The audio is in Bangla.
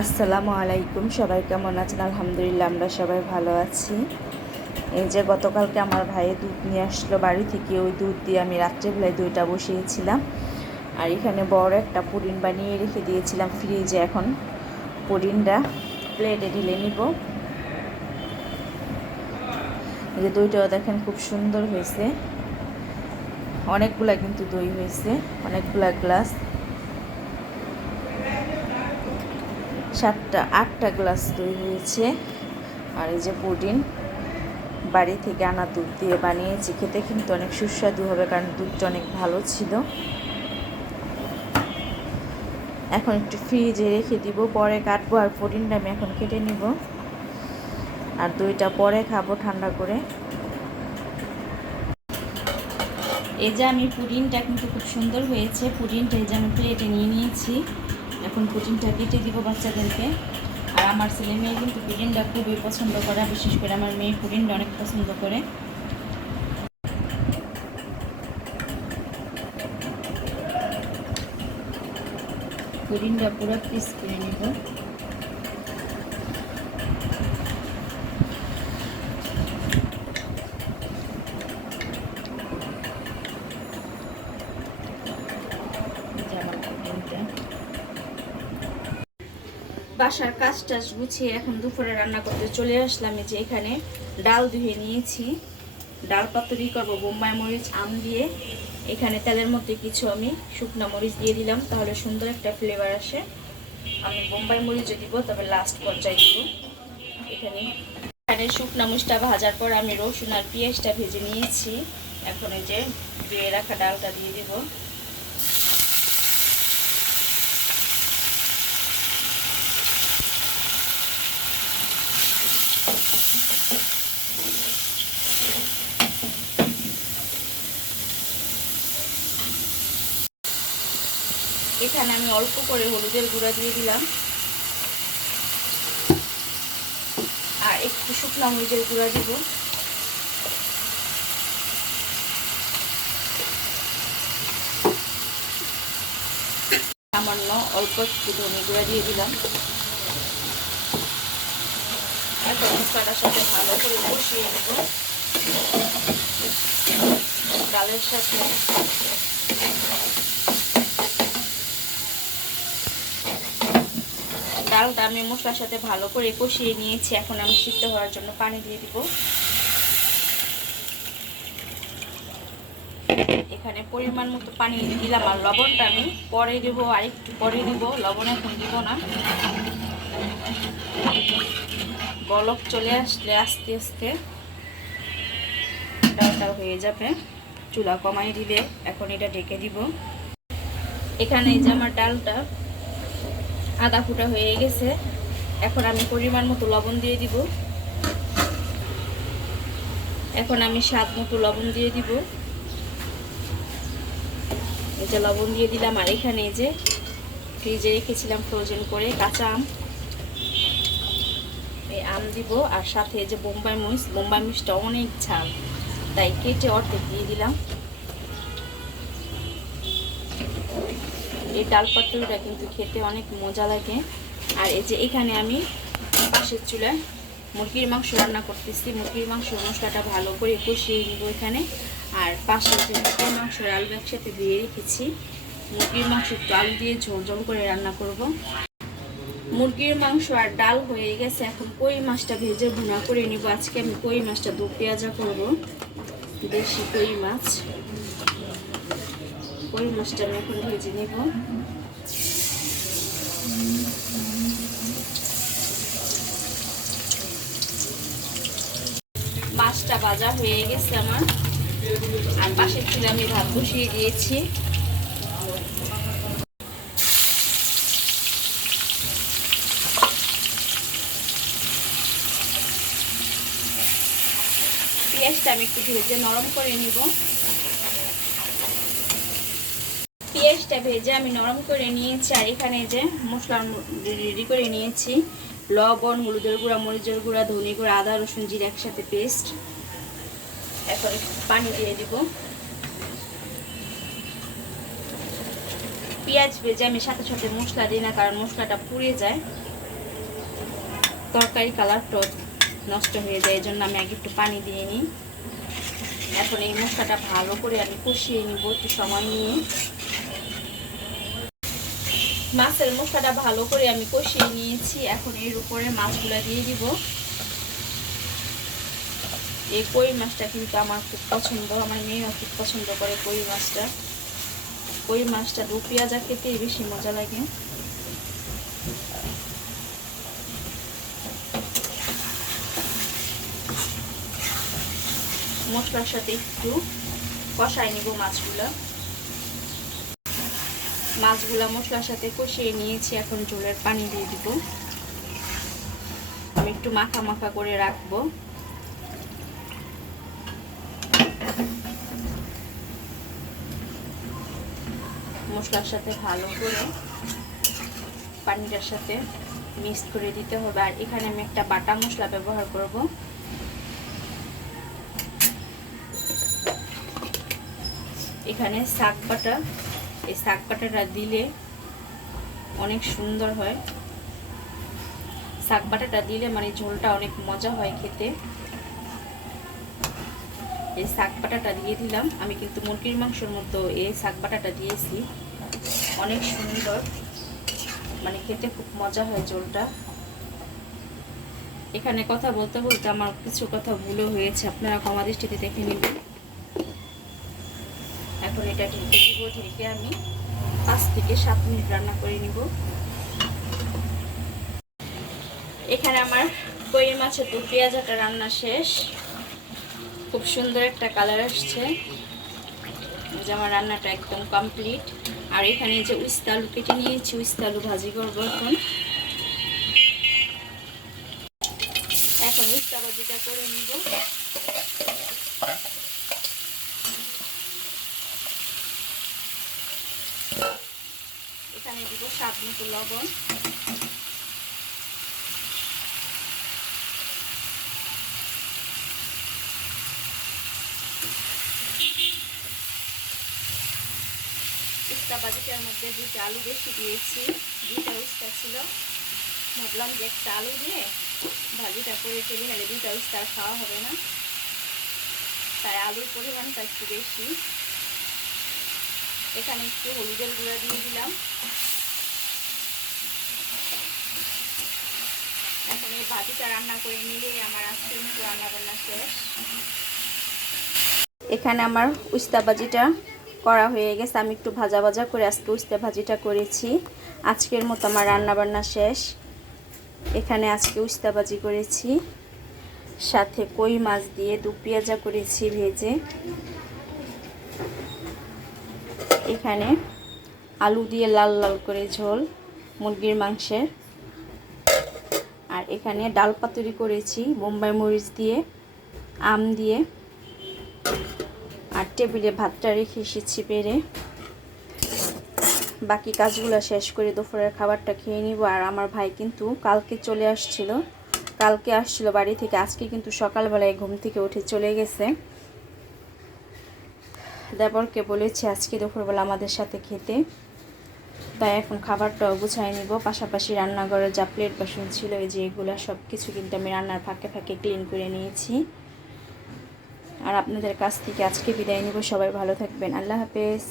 আসসালামু আলাইকুম। সবাই কেমন আছেন? আলহামদুলিল্লাহ আমরা সবাই ভালো আছি। এই যে গতকালকে আমার ভাই দুধ নিয়ে আসলো বাড়ি থেকে, ওই দুধ দিয়ে আমি রাত্রেবেলায় দইটা বসিয়েছিলাম। আর এখানে বড় একটা পুডিং বানিয়ে রেখে দিয়েছিলাম ফ্রিজে। এখন পুডিংটা প্লেটে ঢেলে নিব। এই যে দইটাও দেখেন খুব সুন্দর হয়েছে, অনেকগুলা কিন্তু দই হয়েছে, অনেকগুলা গ্লাস, 7-8টা গ্লাস দই হয়েছে। আর এই যে পুডিং বাড়ি থেকে আনা দুধ দিয়ে বানিয়েছি, খেতে কিন্তু অনেক সুস্বাদু হবে, কারণ দুধটা অনেক ভালো ছিল। এখন একটু ফ্রিজে রেখে দিব, পরে কাটবো। আর পুডিংটা আমি এখন কেটে নিব, আর দইটা পরে খাবো ঠান্ডা করে। এই যে আমি পুডিংটা কিন্তু খুব সুন্দর হয়েছে। পুডিংটা এই যে আমি প্লেটে নিয়ে নিয়েছি। এখন পুডিংটা কেটে দিব বাচ্চাদেরকে। আর আমার ছেলে মেয়ে কিন্তু পুডিংটা খুবই পছন্দ করে, বিশেষ করে আমার মেয়ে পুডিংটা অনেক পছন্দ করে। পুডিংটা পুরো পিস করে নিব। বাসার কাজ টাজ গুছিয়ে এখন দুপুরে রান্না করতে চলে আসলাম। এই যে এখানে ডাল ধুয়ে নিয়েছি, ডাল পাতুরি করবো বোম্বাই মরিচ আম দিয়ে। এখানে তেলের মধ্যে কিছু আমি শুকনো মরিচ দিয়ে দিলাম, তাহলে সুন্দর একটা ফ্লেভার আসে। আমি বোম্বাই মরিচও দিব, তবে লাস্ট পর্যায়ে দিব। এখানে শুকনো মরিচটা ভাজার পর আমি রসুন আর পেঁয়াজটা ভেজে নিয়েছি। এখন এই যে ধুয়ে রাখা ডালটা দিয়ে দিব। এখানে আমি অল্প করে হলুদের গুঁড়া দিয়ে দিলাম, আর একটু শুকনো মরিচের গুঁড়া দিব। সামান্য অল্প একটু ধনে গুঁড়া দিয়ে দিলাম। এখন মশলাটার সাথে ভালো করে কষিয়ে নেব ডালের সাথে। ডালটা আমি মশলার সাথে ভালো করে কষিয়ে নিয়েছি। এখন আমি সিদ্ধ হওয়ার জন্য পানি দিয়ে দিব। এখানে পরিমাণ মতো পানি দিলাম, আর লবণটা আমি পরে দেব, আর একটু পরে দিব, লবণ এখন দিব না। বলক চলে আসলে আস্তে আস্তে ডালটা হয়ে যাবে, চুলা কমাই দিলে। এখন এটা ঢেকে দিব। এখানে এই যে আমার ডালটা আধা ফুটা হয়ে গেছে। এখন আমি পরিমাণ মতো লবণ দিয়ে দিব। এখন আমি স্বাদ মতো লবণ দিয়ে দিব। এই যে লবণ দিয়ে দিলাম। আর এখানে এই যে ফ্রিজে রেখেছিলাম ফ্রোজেন করে কাঁচা আম, এই আম দিব। আর সাথে এই যে বোম্বাই মরিচটা অনেক ঝাল, তাই কেটে অর্ধেক দিয়ে দিলাম। এই ডাল পাতুরিটা কিন্তু খেতে অনেক মজা লাগে। আর এই যে এখানে আমি পাশের চুলায় মুরগির মাংস রান্না করতেছি। মুরগির মাংস মশলাটা ভালো করে কষিয়ে নিব এখানে। আর পাশে যে মুরগির মাংসের আলু একসাথে দিয়ে রেখেছি, মুরগির মাংস একটু আলু দিয়ে ঝোল ঝোল করে রান্না করব। মুরগির মাংস আর ডাল হয়ে গেছে। এখন কই মাছটা ভেজে ভুনা করে নিব। আজকে আমি কই মাছটা দু পেঁয়াজা করব, দেশি কই মাছ। কই মাছটা আমি এখন ভেজে নেব। মাছটা ভাজা হয়ে গেছে আমার। আর পাশের চুলে আমি ভাত বসিয়ে দিয়েছি। পেঁয়াজটা আমি একটু ভেজে নরম করে নিব। পেঁয়াজটা ভেজে আমি নরম করে নিয়েছি। আর এখানে যে মশলা রেডি করে নিয়েছি, লবণ, হলুদের গুঁড়া, মরিচের গুঁড়া, ধনে গুঁড়া, আদা রসুন জিরা একসাথে পেস্ট। এখন পানি দিয়ে দিব। পেঁয়াজ ভেজে আমি সাথে সাথে মশলা দিই না, কারণ মশলাটা পুড়ে যায়। তরকারি কালারটা নষ্ট হয়ে যায়, এই জন্য আমি আগে একটু পানি দিয়ে নিই। এখন এই মশলাটা ভালো করে আমি কষিয়ে নিব একটু সময় নিয়ে। মাছের মশলাটা ভালো করে আমি কষিয়ে নিয়েছি। এখন এর উপরে মাছগুলো দিয়ে দিব। এই কই মাছটা কিন্তু আমার খুব পছন্দ, আমার মেয়েও খুব পছন্দ করে কই মাছটা। কই মাছটা দু পেঁয়াজা খেতেই বেশি মজা লাগে। মশলার সাথে একটু কষাই নিব মাছগুলো। মশলার সাথে কষিয়ে নিয়েছি। এখন ঝোলের পানি দিয়ে দিব। আমি একটু মাখা মাখা করে রাখবো। মশলার সাথে ভালো করে পানিটার সাথে মিক্স করে দিতে হবে। আর এখানে আমি একটা বাটা মশলা ব্যবহার করব। এখানে শাক বাটা, এই শাক বাটাটা দিলে অনেক সুন্দর হয়। শাক বাটাটা দিলে মানে ঝোলটা অনেক মজা হয় খেতে। এই শাক বাটাটা দিয়ে দিলাম। আমি কিন্তু মুরগির মাংসের মধ্যে এই শাক বাটাটা দিয়েছি, অনেক সুন্দর, মানে খেতে খুব মজা হয় ঝোলটা। এখানে কথা বলতে বলতে আমার কিছু কথা ভুলও হয়েছে, আপনারা ক্ষমা দৃষ্টিতে দেখে নেবেন। এখন এটা ঢেকে দিব। ঢেকে আমি 5 থেকে 7 মিনিট রান্না করে নিব। এখানে আমার কই মাছের দু পেঁয়াজাটা রান্না শেষ। খুব সুন্দর একটা কালার আসছে, যে আমার রান্নাটা একদম কমপ্লিট। আর এখানে যে উস্তা আলু কেটে নিয়েছি, উস্তা আলু ভাজি করবো। এখন উস্তা ভাজিটা করে নিব। এখানে দিব স্বাদ মতো লবণ, উস্তা ভাজিটার মধ্যে 2টা আলু বেশি দিয়েছি, 2টা উস্তা ছিল। ভাবলাম যে একটা আলু দিয়ে ভাজিটা করে ফেলি, নাহলে 2টা উস্তা খাওয়া হবে না, তাই আলুর পরিমাণটা একটু বেশি। এখানে একটু হলুদের গুঁড়া দিয়ে দিলাম। এখন এই ভাজিটা রান্না করে নিলে আমার আজকের মতো রান্না বান্না শেষ। এখানে আমার উস্তা ভাজিটা করা হয়ে গেছে। আমি একটু ভাজা ভাজা করে আজকে উস্তা ভাজিটা করেছি। আজকের মতো আমার রান্না বান্না শেষ। এখানে আজকে উস্তা ভাজি করেছি, সাথে কই মাছ দিয়ে দু পেঁয়াজা করেছি ভেজে। এখানে আলু দিয়ে লাল লাল করে ঝোল মুরগির মাংসের। আর এখানে ডাল পাতুরি করেছি বোম্বাই মরিচ দিয়ে, আম দিয়ে। আর টেবিলে ভাতটা রেখে এসেছি বেড়ে। বাকি কাজগুলো শেষ করে দুপুরের খাবারটা খেয়ে নিব। আর আমার ভাই কিন্তু কালকে আসছিল বাড়ি থেকে। আজকে কিন্তু সকালবেলায় ঘুম থেকে উঠে চলে গেছে। দেবরকে বলেছি আজকে দুপুরবেলা আমাদের সাথে খেতে, তাই এখন খাবারটাও গুছাই নিব। পাশাপাশি রান্নাঘরে যা প্লেট বাসন ছিল, এই যে এগুলো সব কিছু কিন্তু আমি রান্নার ফাঁকে ফাঁকে ক্লিন করে নিয়েছি। আর আপনাদের কাছ থেকে আজকে বিদায় নিব। সবাই ভালো থাকবেন। আল্লাহ হাফেজ।